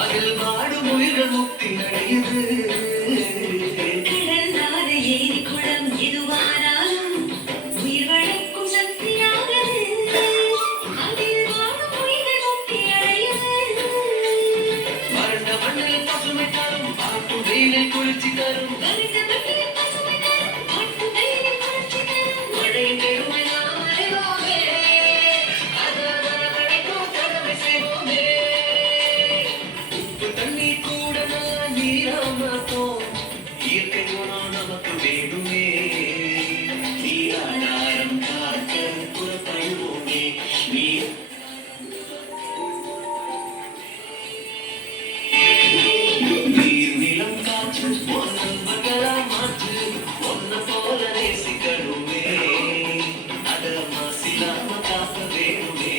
அதில் வாடும் உயிர் முக்தி அடையுது. கடல் ஏரி குளம் எதுவானாலும் உயிர் வளர்க்கும் சக்தியாகுது. அதில் வாடும் உயிர் முக்தி அடையுது. வறண்ட மண்ணில் பசுமை தரும் பாட்டு வெயிலை குளிர்ச்சி தரும். இயற்கை குணம் நமக்கு வேண்டுமே. நீராதாரம் காக்க புறப்படுவோமே. நீர் நிலம் காற்று ஒன்னம்பகளா மாற்று ஒன்ன போல நேசிக்கணுமே. அத மாசிலாம காக்க வேணுமே.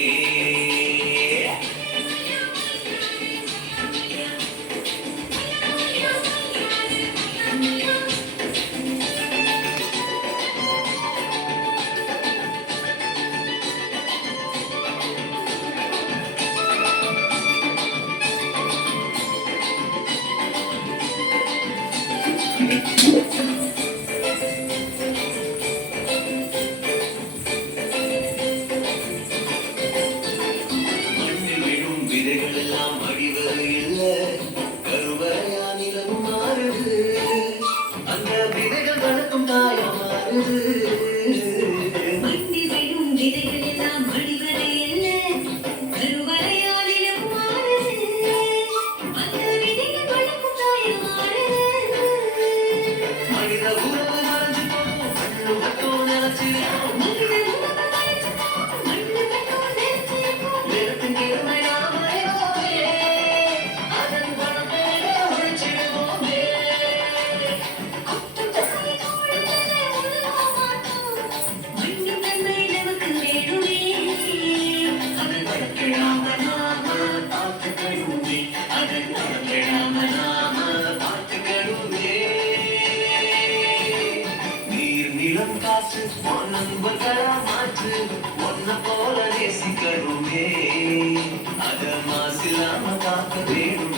மண்ணில் விழும் விதைகள் எல்லாம் அடிவது இல்லை. கருவறையா நிலம் மாறுது. அந்த விதைகள் வளர்க்கும் தாயா மாறுது. மண்ணில் விழும் விதைகள் எல்லாம் அடிவது இல்லை. கருவறையா நிலம் மாறுது. அந்த விதைகள் வளர்க்கும் தாயா மாறுது. மனித உறவு மறைஞ்சு போகும். மண்ணு மட்டும் நினைச்சிருக்கோம். காற்று நண்பர்களா மாற்று ஒன்ன போல நேசிக்கணுமே. அத மாசில்லாம காக்க வேணும்.